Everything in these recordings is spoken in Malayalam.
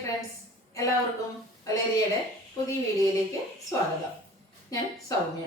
ഫ്രണ്ട്സ്, എല്ലാവർക്കും വലേറിയയുടെ പുതിയ വീഡിയോയിലേക്ക് സ്വാഗതം. ഞാൻ സൗമ്യ.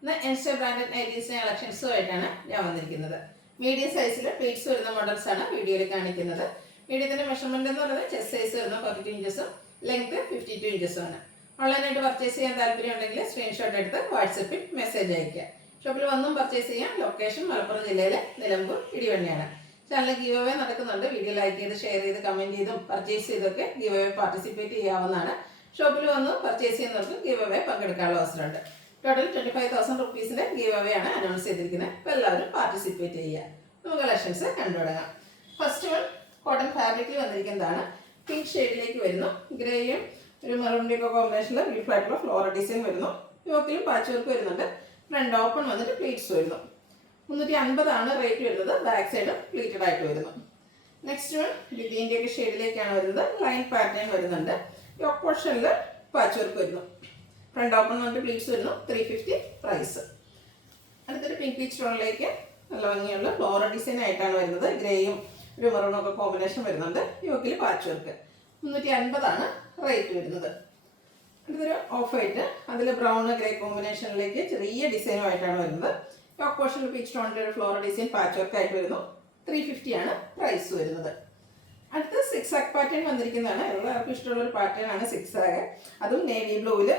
ഇന്ന് എൻസ്റ്റ ബ്രാൻഡഡ് നൈറ്റീസിന്റെ കളക്ഷൻസുമായിട്ടാണ് ഞാൻ വന്നിരിക്കുന്നത്. മീഡിയം സൈസിൽ പ്ലീറ്റ്സ് വരുന്ന മോഡൽസ് ആണ് വീഡിയോയിൽ കാണിക്കുന്നത്. മീഡിയത്തിന്റെ മെഷർമെന്റ് എന്ന് പറയുന്നത് ചെസ്റ്റ് സൈസ് വരുന്ന 42 ഇഞ്ചസും ലെങ്ത് 52 ഇഞ്ചസും ആണ്. ഓൺലൈനായിട്ട് പർച്ചേസ് ചെയ്യാൻ താല്പര്യം ഉണ്ടെങ്കിൽ സ്ക്രീൻഷോട്ട് എടുത്ത് വാട്സപ്പിൽ മെസ്സേജ് അയക്കുക. ഷോപ്പിൽ വന്നും പർച്ചേസ് ചെയ്യാം. ലൊക്കേഷൻ മലപ്പുറം ജില്ലയിലെ നിലമ്പൂർ ഇടിവണ്ണിയാണ്. ചാനൽ ഗീവ് അവേ നടക്കുന്നുണ്ട്. വീഡിയോ ലൈക്ക് ചെയ്ത് ഷെയർ ചെയ്ത് കമന്റ് ചെയ്തും പർച്ചേസ് ചെയ്തൊക്കെ ഗീവ് അവേ പാർട്ടിസിപ്പേറ്റ് ചെയ്യാവുന്നതാണ്. ഷോപ്പിൽ വന്ന് പർച്ചേസ് ചെയ്യുന്നവർക്ക് ഗീവ് അവേ പങ്കെടുക്കാനുള്ള അവസരമുണ്ട്. ടോട്ടൽ 25,000 റുപ്പീസിന്റെ ഗീവ് അവേ ആണ് അനൗൺസ് ചെയ്തിരിക്കുന്നത്. അപ്പോൾ എല്ലാവരും പാർട്ടിസിപ്പേറ്റ് ചെയ്യുക. നമുക്ക് കളക്ഷൻസ് കണ്ടുതുടങ്ങാം. ഫസ്റ്റ് വൺ കോട്ടൺ ഫാബ്രിക്കിൽ വന്നിരിക്കുന്നതാണ്. പിങ്ക് ഷെയ്ഡിലേക്ക് വരുന്നു. ഗ്രേയും ഒരു മെറൂണിൻ്റെ ഒക്കെ കോമ്പിനേഷനിൽ ബ്യൂട്ടിഫുൾ ആയിട്ടുള്ള ഫ്ലോറൽ ഡിസൈൻ വരുന്നു. യോക്കിലും പാച്ച് വർക്ക് വരുന്നുണ്ട്. ഫ്രണ്ട് ഓപ്പൺ വന്നിട്ട് പ്ലീറ്റ്സ് വരുന്നു. 350 ആണ് റേറ്റ് വരുന്നത്. ബാക്ക് സൈഡ് പ്ലീറ്റഡ് ആയിട്ട് വരുന്നു. നെക്സ്റ്റ് വൺ ഗ്രീൻ്റെ ഒക്കെ ഷെയ്ഡിലേക്കാണ് വരുന്നത്. ലൈൻ പാറ്റേൺ വരുന്നുണ്ട്. യോക്ക് പോർഷനിൽ പാച്ച് വർക്ക് വരുന്നു. ഫ്രണ്ട് ഓപ്പൺ വന്നിട്ട് പ്ലീറ്റ്സ് വരുന്നു. 350 പ്രൈസ്. അടുത്തൊരു പിങ്ക് പീച്ച് ടോണിലേക്ക് നല്ല ഭംഗിയുള്ള ഫ്ലോറൽ ഡിസൈൻ ആയിട്ടാണ് വരുന്നത്. ഗ്രേയും ഒരു മെറൂണും ഒക്കെ കോമ്പിനേഷൻ വരുന്നുണ്ട്. യോക്കിൽ പാച്ച് വർക്ക് 350 ആണ് റേറ്റ് വരുന്നത്. അടുത്തൊരു ഓഫ് വൈറ്റ്, അതിൽ ബ്രൗൺ ഗ്രേ കോമ്പിനേഷനിലേക്ക് ചെറിയ ഡിസൈനുമായിട്ടാണ് വരുന്നത്. യോക്ക് പോർഷനിൽ പീച്ച് ടോണിൻ്റെ ഒരു ഫ്ലോറൽ ഡിസൈൻ പാച്ച് വർക്ക് ആയിട്ട് വരുന്നു. 350 ആണ് പ്രൈസ് വരുന്നത്. അടുത്ത് 6 ആക്ക് പാറ്റേൺ വന്നിരിക്കുന്നതാണ്. എല്ലാവർക്കും ഇഷ്ടമുള്ളൊരു പാറ്റേൺ ആണ് 6 ആക്ക്. അതും നേവി ബ്ലൂവിൽ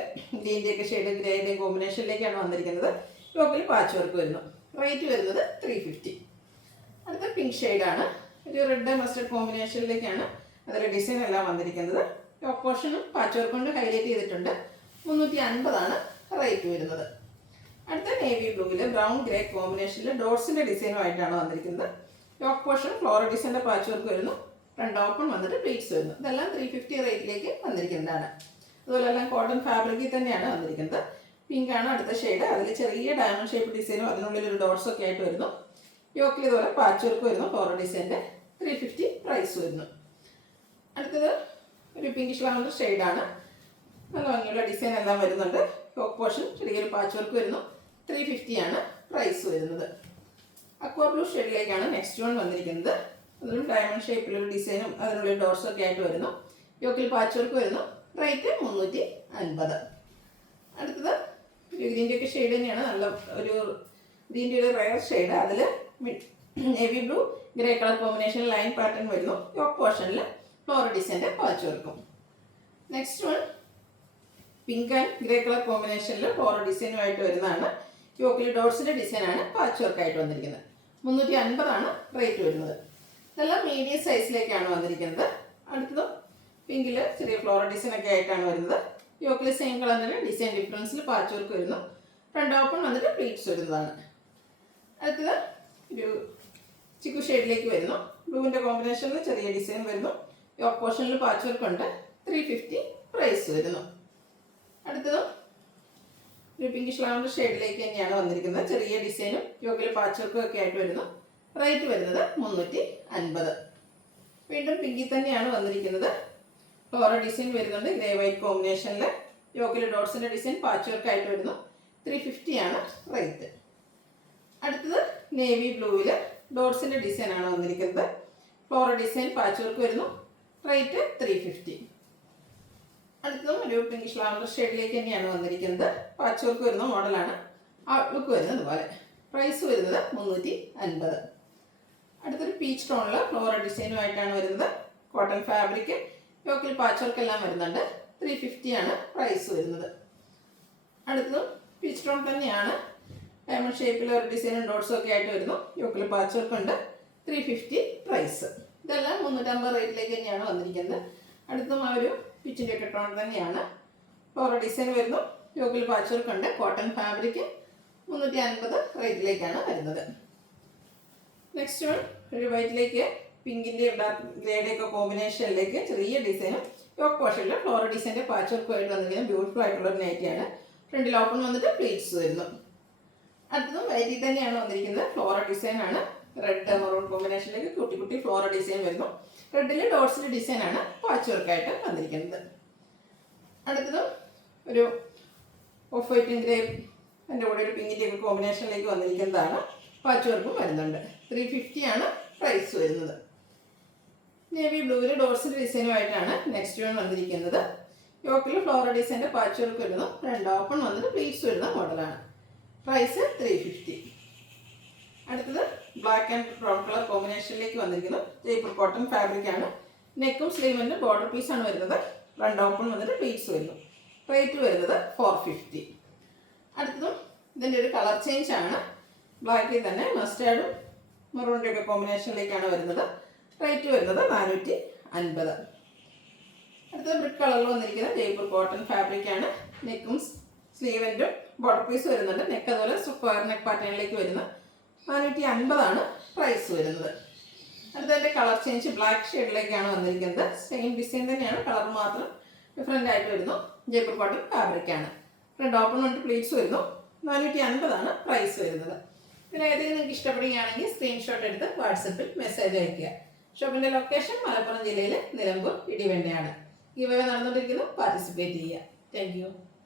ഗ്രീൻ്റെ ഒക്കെ ഷെയ്ഡ് ഗ്രേയുടെ കോമ്പിനേഷനിലേക്കാണ് വന്നിരിക്കുന്നത്. യോക്കിൽ പാച്ച് വർക്ക് വരുന്നു. റേറ്റ് വരുന്നത് 350. അടുത്ത പിങ്ക് ഷെയ്ഡാണ്. ഒരു റെഡ് മസ്റ്റർഡ് കോമ്പിനേഷനിലേക്കാണ് അതിൽ ഡിസൈൻ എല്ലാം വന്നിരിക്കുന്നത്. യോക്ക് പോർഷനും പാച്ച് വർക്ക് കൊണ്ട് ഹൈലൈറ്റ് ചെയ്തിട്ടുണ്ട്. 350 ആണ് റേറ്റ് വരുന്നത്. അടുത്ത നേവി ബ്ലൂവിൽ ബ്രൗൺ ഗ്രേ കോമ്പിനേഷനിൽ ഡോട്ട്സിൻ്റെ ഡിസൈനുമായിട്ടാണ് വന്നിരിക്കുന്നത്. യോക്ക് പോർഷൻ ഫ്ലോറൽ ഡിസൈൻ്റെ പാച്ച് വർക്ക് വരുന്നു. ഫ്രണ്ട് ഓപ്പൺ വന്നിട്ട് പ്ലീറ്റ്സ് വരുന്നു. ഇതെല്ലാം 350 റേറ്റിലേക്ക് വന്നിരിക്കുന്നതാണ്. അതുപോലെ എല്ലാം കോട്ടൺ ഫാബ്രിക്കിൽ തന്നെയാണ് വന്നിരിക്കുന്നത്. പിങ്ക് ആണ് അടുത്ത ഷെയ്ഡ്. അതിൽ ചെറിയ ഡയമണ്ട് ഷേപ്പ് ഡിസൈനും അതിനുള്ളിൽ ഒരു ഡോട്ട്സ് ഒക്കെ ആയിട്ട് വരുന്നു. യോക്കിൽ ഇതുപോലെ പാച്ച് വർക്ക് വരുന്നു. ഫ്ലോറൽ ഡിസൈൻ്റെ 350 പ്രൈസ് വരുന്നു. അടുത്തത് ഒരു പിങ്കിഷ് ലാവൻഡർ ഷെയ്ഡാണ്. നല്ല ഭംഗിയുള്ള ഡിസൈൻ എല്ലാം വരുന്നുണ്ട്. യോക്ക് പോർഷൻ ചെറിയൊരു പാച്ച് വർക്ക് വരുന്നു. 350 ആണ് പ്രൈസ് വരുന്നത്. അക്വാ ബ്ലൂ ഷെയ്ഡിലേക്കാണ് നെക്സ്റ്റ് വൺ വന്നിരിക്കുന്നത്. അതിലും ഡയമണ്ട് ഷേപ്പിലൊരു ഡിസൈനും അതിനുള്ളിൽ ഡോട്ട്സും ഒക്കെ ആയിട്ട് വരുന്നു. യോക്കിൽ പാച്ച് വർക്ക് വരുന്നു. റേറ്റ് 350. അടുത്തത് ഒരു ഗ്രീൻ്റെ ഒക്കെ ഷെയ്ഡ് തന്നെയാണ്. നല്ല ഒരു ഗ്രീൻ്റെ ഒരു റയർ ഷെയ്ഡ്. അതിൽ navy blue grey colour combination line pattern വരുന്നു. യോക്ക് പോർഷനിൽ ഫ്ലോറൽ ഡിസൈൻ്റെ പാച്ച് വർക്കും. Next one pink and grey colour കോമ്പിനേഷനിൽ ഫ്ലോറൽ ഡിസൈനുമായിട്ട് വരുന്നതാണ്. യോക്കിൽ ഡോട്ട്സിൻ്റെ ഡിസൈനാണ് പാച്ച് വർക്കായിട്ട് വന്നിരിക്കുന്നത്. 350 ആണ് റേറ്റ് വരുന്നത്. ഇതെല്ലാം മീഡിയം സൈസിലേക്കാണ് വന്നിരിക്കുന്നത്. അടുത്തതും പിങ്കിൽ ചെറിയ ഫ്ലോറൽ ഡിസൈൻ ഒക്കെ ആയിട്ടാണ് വരുന്നത്. യോക്കിൽ സെയിം കളറിന് ഡിസൈൻ ഡിഫറൻസിൽ പാച്ച് വർക്ക് വരുന്നു. ഫ്രണ്ട് ഓപ്പൺ വന്നിട്ട് പ്ലീറ്റ്സ് വരുന്നതാണ്. അടുത്തത് ഒരു ചിക്കു ഷെയ്ഡിലേക്ക് വരുന്നു. ബ്ലൂവിൻ്റെ കോമ്പിനേഷനിൽ ചെറിയ ഡിസൈൻ വരുന്നു. യോക്ക് പോർഷനിൽ പാച്ച് വർക്ക് ഉണ്ട്. 350 പ്രൈസ് വരുന്നു. അടുത്തതും ഒരു പിങ്കിഷ് ലാവൻഡർ ഷെയ്ഡിലേക്ക് തന്നെയാണ് വന്നിരിക്കുന്നത്. ചെറിയ ഡിസൈനും യോക്കിൽ പാച്ച് വർക്കും ഒക്കെ ആയിട്ട് വരുന്നു. റേറ്റ് വരുന്നത് 350. വീണ്ടും പിങ്കിൽ തന്നെയാണ് വന്നിരിക്കുന്നത്. ഫ്ലോറൽ ഡിസൈൻ വരുന്നുണ്ട്. ഗ്രേ വൈറ്റ് കോമ്പിനേഷനിൽ യോക്കിൽ ഡോട്ട്സിൻ്റെ ഡിസൈൻ പാച്ച് വർക്ക് ആയിട്ട് വരുന്നു. 350 ആണ് റേറ്റ്. അടുത്തത് നേവി ബ്ലൂവിൽ ഡോട്ട്സിൻ്റെ ഡിസൈനാണ് വന്നിരിക്കുന്നത്. ഫ്ലോറൽ ഡിസൈൻ പാച്ച് വർക്ക് വരുന്നു. റേറ്റ് 350. അടുത്തതും ഒരു പിങ്കിഷ് ലാവൻഡർ ഷെയ്ഡിലേക്ക് തന്നെയാണ് വന്നിരിക്കുന്നത്. പാച്ച് വർക്ക് വരുന്ന മോഡലാണ്. ഔട്ട്ലുക്ക് വരുന്നത് പോലെ. പ്രൈസ് വരുന്നത് 350. അടുത്തൊരു പീച്ച് ടോണിൽ ഫ്ലോറൽ ഡിസൈനുമായിട്ടാണ് വരുന്നത്. കോട്ടൺ ഫാബ്രിക്, യോക്കിൽ പാച്ച് വർക്ക് എല്ലാം വരുന്നുണ്ട്. 350 ആണ് പ്രൈസ് വരുന്നത്. അടുത്തതും പീച്ച് ടോൺ തന്നെയാണ്. ഡയമണ്ട് ഷേപ്പിൽ ഒരു ഡിസൈനും ഡോട്ട്സും ഒക്കെ ആയിട്ട് വരുന്നു. യോക്കിൽ പാച്ച് വർക്ക് ഉണ്ട്. 350 പ്രൈസ്. ഇതെല്ലാം 350 റേറ്റിലേക്ക് തന്നെയാണ് വന്നിരിക്കുന്നത്. അടുത്തും ആ ഒരു പിച്ചിൻ്റെ ഒക്കെ ടോൺ തന്നെയാണ്. ഫ്ലോറൽ ഡിസൈൻ വരുന്നു. യോക്കിൽ പാച്ച് വർക്ക് ഉണ്ട്. കോട്ടൺ ഫാബ്രിക് 350 റേറ്റിലേക്കാണ് വരുന്നത്. നെക്സ്റ്റ് വൺ ഒരു വൈറ്റിലേക്ക് പിങ്കിൻ്റെ ഡാർക്ക് ഗ്രേയുടെ ഒക്കെ കോമ്പിനേഷനിലേക്ക് ചെറിയ ഡിസൈനും യോക്ക് പോർഷനിൽ ഫ്ലോറൽ ഡിസൈൻ്റെ പാച്ച് വർക്കുമായിട്ട് വന്നിരിക്കുന്നത് ബ്യൂട്ടിഫുൾ ആയിട്ടുള്ള ഒരു നൈറ്റിയാണ്. ഫ്രണ്ടിൽ ഓപ്പൺ വന്നിട്ട് പ്ലീറ്റ്സ് വരുന്നു. അടുത്തതും വൈറ്റിൽ തന്നെയാണ് വന്നിരിക്കുന്നത്. ഫ്ലോറൽ ഡിസൈനാണ്. റെഡ് മെറൂൺ കോമ്പിനേഷനിലേക്ക് കുട്ടി കുട്ടി ഫ്ലോറൽ ഡിസൈൻ വരുന്നു. റെഡിൽ ഡോട്ട്സിൻ്റെ ഡിസൈനാണ് പാച്ച് വർക്കായിട്ട് വന്നിരിക്കുന്നത്. അടുത്തതും ഒരു ഓഫ് വൈറ്റും ഗ്രേ അതിൻ്റെ കൂടെ ഒരു പിങ്കിൻ്റെ ഒക്കെ കോമ്പിനേഷനിലേക്ക് വന്നിരിക്കുന്നതാണ്. പാച്ച് വർക്കും വരുന്നുണ്ട്. 350 ആണ് പ്രൈസ് വരുന്നത്. നേവി ബ്ലൂവിൽ ഡോർസിൽ ഡിസൈനുമായിട്ടാണ് നെക്സ്റ്റ് വൺ വന്നിരിക്കുന്നത്. യോക്കിൽ ഫ്ലോറൽ ഡിസൈൻ്റെ പാച്ച് വർക്ക് വരുന്നു. 2 ഓപ്പൺ വന്നിട്ട് പ്ലീറ്റ്സ് വരുന്ന മോഡലാണ്. പ്രൈസ് 350. അടുത്തത് ബ്ലാക്ക് ആൻഡ് ബ്രൗൺ കളർ കോമ്പിനേഷനിലേക്ക് വന്നിരിക്കുന്നു. ജയ്പൂർ കോട്ടൺ ഫാബ്രിക് ആണ്. നെക്കും സ്ലീവിൻ്റെ ബോർഡർ പീസാണ് വരുന്നത്. 2 ഓപ്പൺ വന്നിട്ട് പ്ലീറ്റ്സ് വരുന്നു. റേറ്റ് വരുന്നത് 450. അടുത്തതും ഇതിൻ്റെ ഒരു കളർ ചേഞ്ച് ആണ്. ബ്ലാക്കിൽ തന്നെ മസ്റ്റാർഡും മെറൂണിൻ്റെ ഒക്കെ കോമ്പിനേഷനിലേക്കാണ് വരുന്നത്. റേറ്റ് വരുന്നത് 450. അടുത്തത് ബ്രിക്ക് കളറിൽ വന്നിരിക്കുന്നത് ജയ്പൂർ കോട്ടൺ ഫാബ്രിക് ആണ്. നെക്കും സ്ലീവൻറ്റും ബോർഡർ പീസ് വരുന്നുണ്ട്. നെക്ക് അതുപോലെ സ്ക്വയർ നെക്ക് പാറ്റേണിലേക്ക് വരുന്ന 450 പ്രൈസ് വരുന്നത്. അടുത്തതിൻ്റെ കളർ ചേഞ്ച് ബ്ലാക്ക് ഷെയ്ഡിലേക്കാണ് വന്നിരിക്കുന്നത്. സെയിം ഡിസൈൻ തന്നെയാണ്, കളർ മാത്രം ഡിഫറെൻ്റ് ആയിട്ട് വരുന്നു. ജയ്പൂർ കോട്ടൺ ഫാബ്രിക് ആണ്. 2 ഓപ്പൺ വന്നിട്ട് പ്ലീറ്റ്സ് വരുന്നു. 450 പ്രൈസ് വരുന്നത്. പിന്നെ ഏതെങ്കിലും നിങ്ങൾക്ക് ഇഷ്ടപ്പെടുകയാണെങ്കിൽ സ്ക്രീൻഷോട്ട് എടുത്ത് വാട്സപ്പിൽ മെസ്സേജ് അയയ്ക്കുക. ഷോപ്പിൻ്റെ ലൊക്കേഷൻ മലപ്പുറം ജില്ലയിലെ നിലമ്പൂർ ഇടിവെണ്ണയാണ്. ഗിവ് അവേ നടന്നുകൊണ്ടിരിക്കുന്നു. പാർട്ടിസിപ്പേറ്റ് ചെയ്യുക. Thank you.